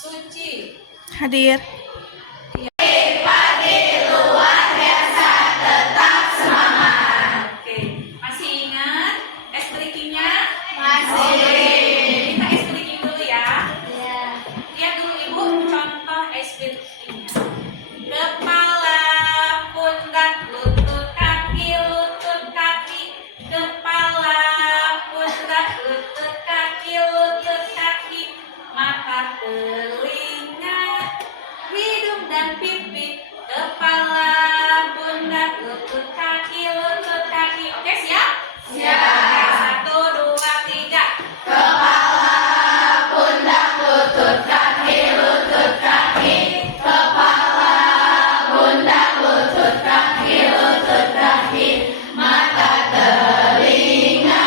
Suci. Hadir. Oke, masih ingat es breakingnya? Masih. Kita es breaking dulu ya. Ya. Lihat dulu Ibu contoh es breakingnya. Kepala, pundak, lutut, kaki, kepala, pundak, lutut, kaki, mata, telinga, hidung dan pipi. Kepala, pundak, lutut, kaki. Oke, siap? Siap. 1, 2, 3. Kepala, pundak, lutut, kaki, kepala, pundak, lutut, kaki, mata, telinga,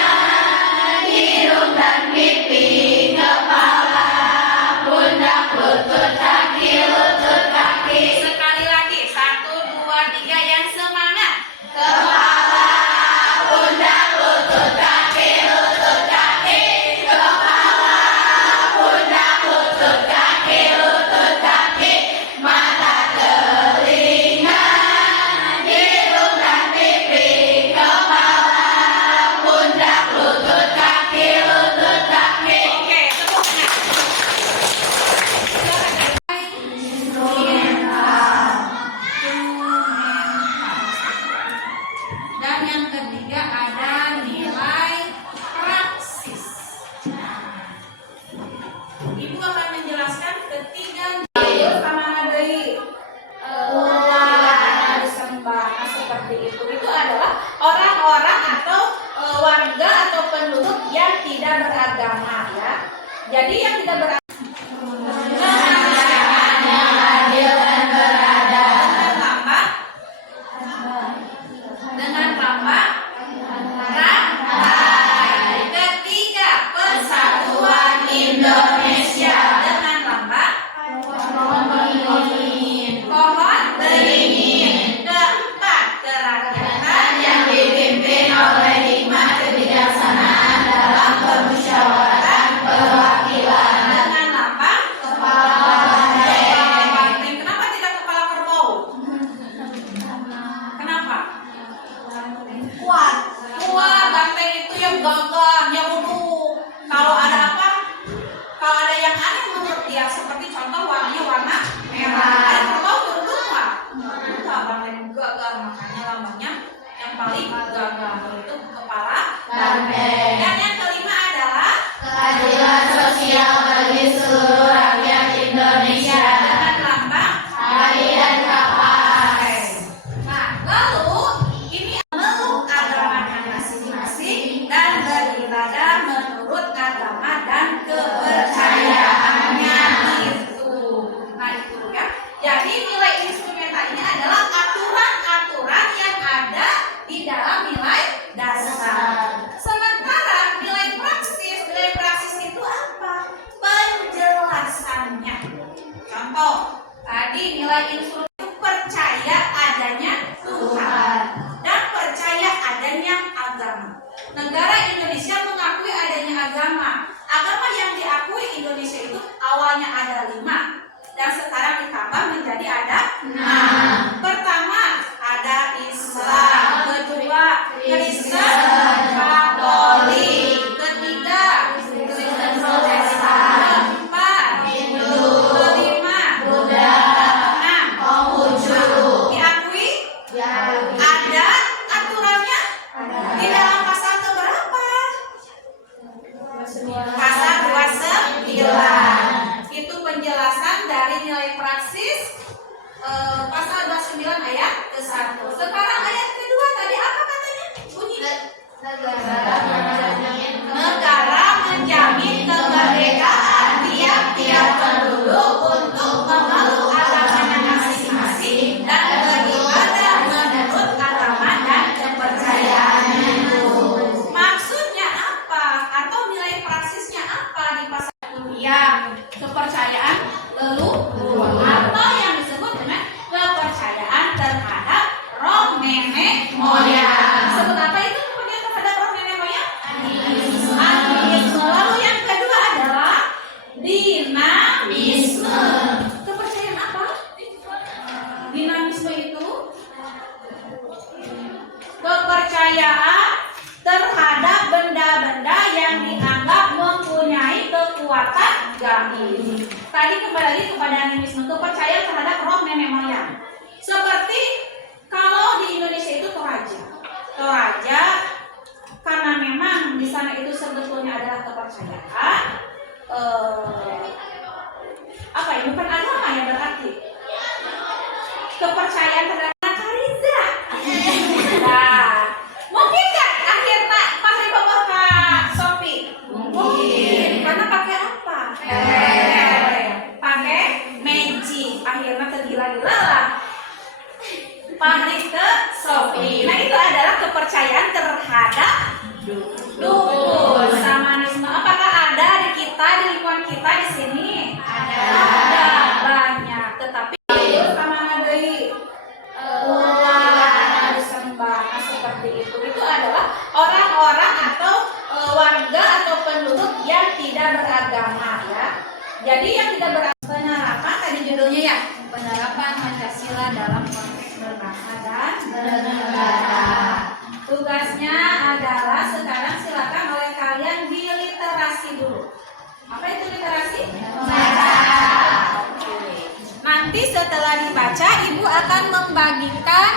hidung dan pipi. Kepala, pundak, lutut, kaki. Sekali lagi, 1, 2, 3 yang semangat. Kepala, pundak, lutut, kaki, kepala, pundak, lutut, kaki, mata, telinga, hidung dan pipi. Kepala, pundak, lutut, kaki. Oke, tepuk Dan yang ketiga ada nilai praksis. Ibu akan menjelaskan ketiga nilai sama dari ulah disembah seperti itu. Itu adalah orang-orang atau warga atau penduduk yang tidak beragama ya. Jadi yang tidak beragama dengan lambang rantai. Ketiga, persatuan Indonesia dengan lambang pohon beringin. Keempat, kerakyatan Yang dipimpin oleh hikmah kebijaksanaan dalam permusyawaratan perwakilan. dengan lambang Kepala banteng. kepala banteng. Kenapa tidak kepala kerbau? Kenapa? Kuat. Banteng itu yang gagah, yang utuh. Kalau ada apa? Kalau ada yang aneh menurut dia, seperti contoh warnanya warna merah. Ada kerbau berutuh nggak? Enggak, banteng gagah. Makanya lambangnya yang paling gagah itu kepala Banteng. Dan yang kelima adalah Keadilan sosial bagi seluruh rakyat Indonesia. dengan lambang. Hari dan kapas. Nah, lalu ini meluk agamanya masing-masing dan beribadah menurut agama dan kepercayaannya itu. Nah, itu ya. Jadi nilai instrumental ini adalah aturan-aturan yang ada di dalam nilai dasar. Sementara nilai praksis itu apa? Penjelasannya. Contoh, tadi nilai instrumen itu percaya adanya Tuhan dan percaya adanya agama. Negara Indonesia mengakui adanya agama. Agama yang diakui Indonesia itu awalnya ada 5 dan sekarang ditambah menjadi ada 6. Pertama ada Islam, kedua Kristen Katolik, ketiga Kristen Protestan, keempat Hindu, kelima Buddha, enam Konghucu. diakui. Ya. Ada aturannya di dalam pasal keberapa? Pasal 29. Itu Tadi kembali lagi kepada animisme, kepercayaan terhadap roh nenek moyang. Seperti kalau di Indonesia itu Toraja. Toraja karena memang di sana itu sebetulnya adalah kepercayaan apa ya, bukan agama ya berarti kepercayaan terhadap Kariza. Nah, mungkin nggak akhirnya pakai bawa Kak Sofi? Mungkin karena pakai apa? Pakai magic. Akhirnya tergila-gila lah pakai ke Sofi. Nah, itu adalah kepercayaan terhadap dukun, samanisme. Apakah ada di kita, di lingkungan kita di sini? Ada banyak, tetapi sama dari disembah seperti itu adalah orang-orang atau warga atau penduduk yang tidak beragama ya. Jadi yang tidak beragama, penerapan tadi judulnya ya, penerapan Pancasila dalam konteks berbangsa dan bernegara. Tugasnya adalah sekarang silakan oleh kalian diliterasi dulu. Apa itu literasi? Membaca. Oke. Nanti setelah dibaca, Ibu akan membagikan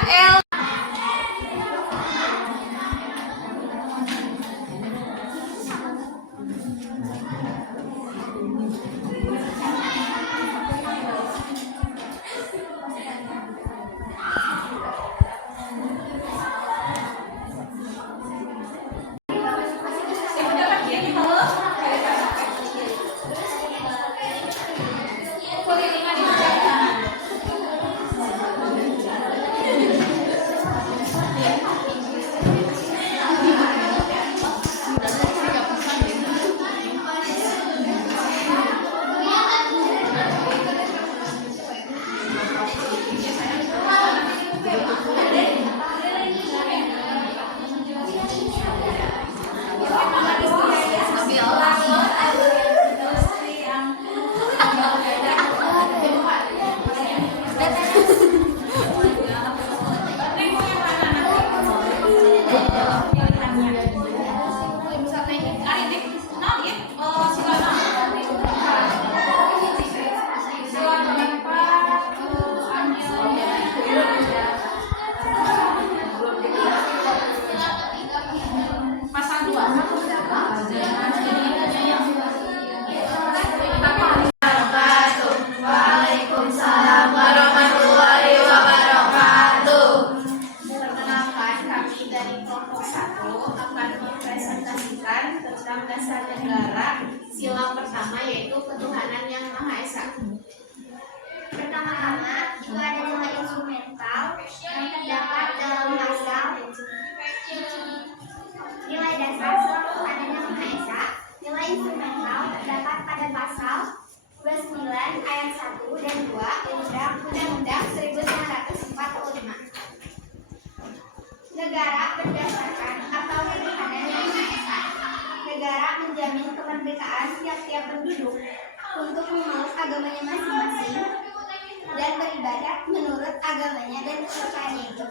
sila pertama yaitu ketuhanan yang Maha Esa. Pertama-tama itu ada nilai instrumental yang terdapat dalam pasal nilai dasar sila ketuhanan yang Maha Esa. Nilai instrumental terdapat pada pasal 29 ayat 1 dan 2 Undang-Undang 1945. Negara berdasarkan atau ketuhanan yang Maha Esa. Negara menjamin kemerdekaan tiap-tiap penduduk untuk memeluk agamanya masing-masing dan beribadah menurut agamanya dan kepercayaannya itu.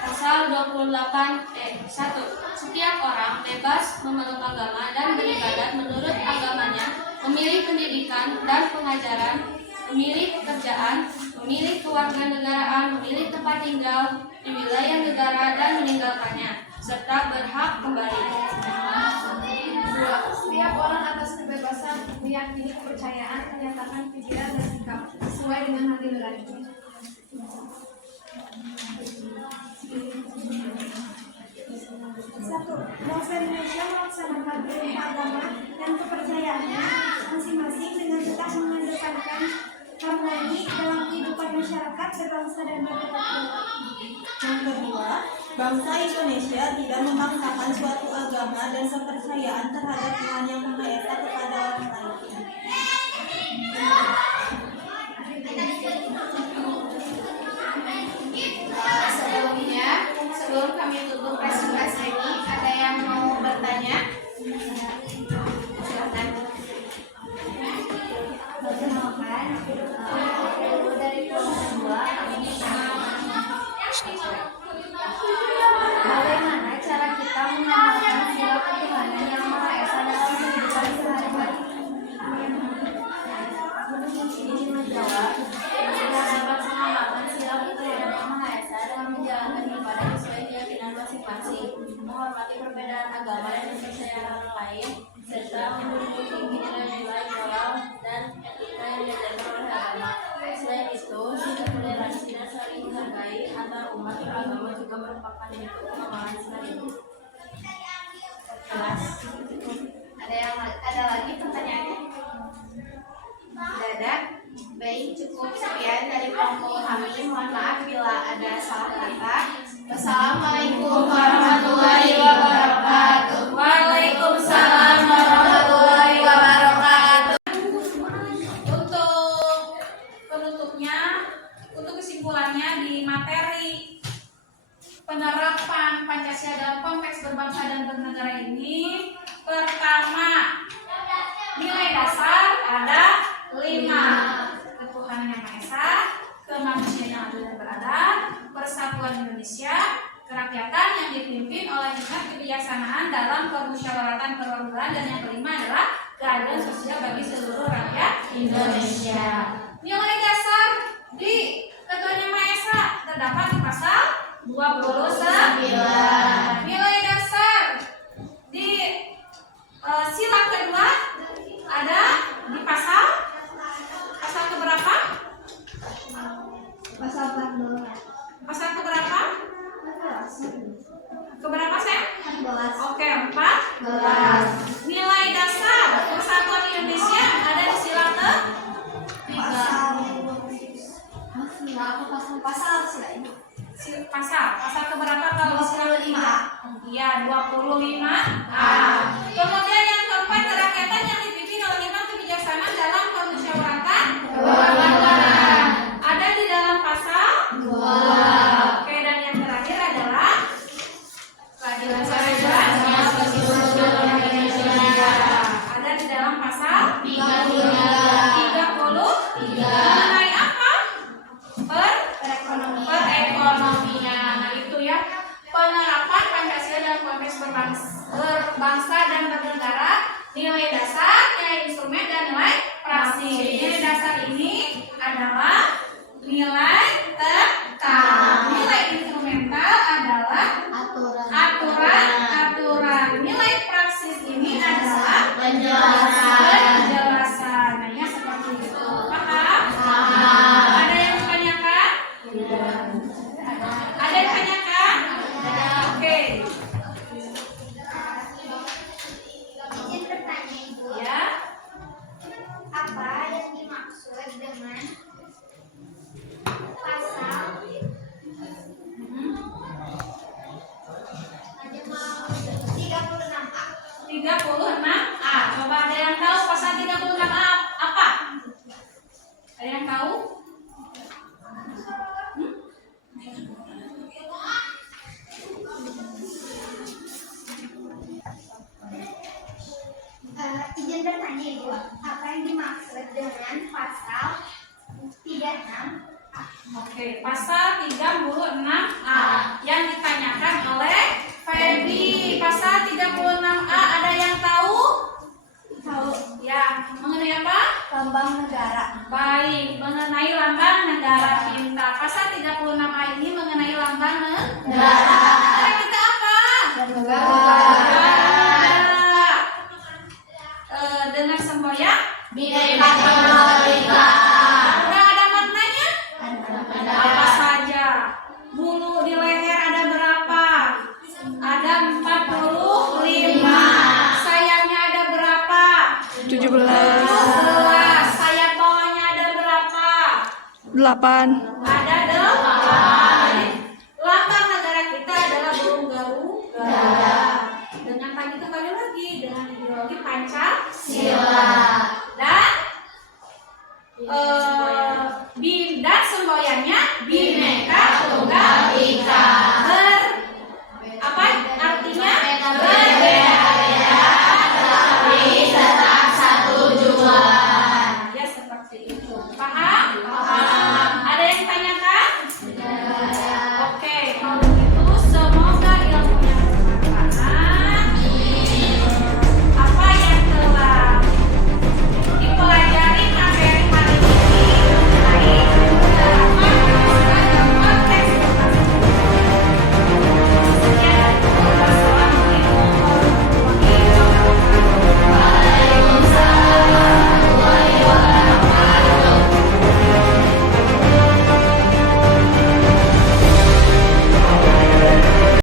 Pasal 28 1. Setiap orang bebas memeluk agama dan beribadah menurut agamanya, memilih pendidikan dan pengajaran, memilih pekerjaan, memilih kewarganegaraan, memilih tempat tinggal di wilayah negara dan meninggalkannya, serta berhak kembali. 2. Setiap orang atas kebebasan meyakini kepercayaan, menyatakan pikiran dan sikap sesuai dengan hati nuraninya. 1. Bangsa Indonesia melaksanakan perintah agama dan kepercayaannya masing-masing dengan tetap mengedepankan harmoni dalam kehidupan masyarakat berbangsa dan bernegara. Yang kedua, bangsa Indonesia tidak memaksakan suatu agama dan kepercayaan terhadap Tuhan Yang Maha Esa kepada orang lain. Sebelum kami tutup presentasi ini, ada yang mau bertanya? Silakan. Perkenalkan, dari kelas 2 bagaimana cara kita mengamalkan sila ketuhanan yang Maha Esa dalam kehidupan sehari-hari? merupakan bentuk pengawalan selanjutnya. Kelas. Ada lagi pertanyaannya? Tidak ada. Baik, cukup sekian dari kelompok kami. Mohon maaf bila ada salah kata. Wassalamualaikum warahmatullahi wabarakatuh. Waalaikumsalam warahmatullahi wabarakatuh. Untuk penutupnya, untuk kesimpulannya di materi penerapan Pancasila dalam konteks berbangsa dan bernegara ini, pertama, nilai dasar ada 5. Ketuhanan yang Maha Esa, kemanusiaan yang adil dan beradab, persatuan Indonesia, kerakyatan yang dipimpin oleh hikmat kebijaksanaan dalam permusyawaratan perwakilan, dan yang kelima adalah keadilan sosial bagi seluruh rakyat Indonesia. Nilai dasar di Ketuhanan yang Maha Esa terdapat di pasal 29. Nilai dasar di sila kedua ada di pasal keberapa? Pasal 14. Pasal keberapa? Keberapa saya? 14. Oke, 14. Nilai dasar persatuan Indonesia ada di sila ke? Pasal keberapa kalau di sila 5? Iya, 25A. Kemudian yang keempat, kerakyatan yang dipimpin oleh hikmat kebijaksanaan dalam permusyawaratan perwakilan. Ada di dalam pasal 2. Oke, dan yang terakhir adalah keadilan sosial bagi seluruh Indonesia. Ada di dalam pasal 33. Mengenai apa? Perekonomian. Nah, itu ya, penerapan Pancasila dalam konteks berbangsa dan bernegara, nilai dasar, nilai instrumen, dan nilai praksi. Nilai dasar ini adalah nilai tetap. Nilai instrumental adalah aturan. Nilai praksis ini adalah penjelasan. Nah, ya seperti itu. Paham? Ada yang ditanyakan? Ada yang ditanyakan? Oke. Izin bertanya, Ibu. Ya. Apa yang dimaksud dengan pasal 36A? 36A. Coba ada yang tahu pasal 36A apa? Ada yang tahu? Izin bertanya, Ibu. Apa yang dimaksud dengan pasal 36A? Oke, pasal 36A yang ditanyakan oleh Feby. Pasal 36A ada yang tahu? Tahu. Ya, mengenai apa? Lambang negara. Baik, mengenai lambang negara kita. Pasal 36A ini mengenai lambang negara kita apa? Negara. Dengan semboyan Bhinneka Tunggal Ika. udah ada maknanya? Apa saja? Bulu di leher ada berapa? Ada 45. Sayapnya ada berapa? 17. Sayap bawahnya ada berapa? 8. Ada 8. Lambang negara kita adalah burung garuda. Dengan tadi kembali lagi dengan ideologi Pancasila. Dan semboyannya Bhinneka Tunggal Ika. Apa artinya? Berbeda-beda tapi tetap satu tujuan. Ya seperti itu.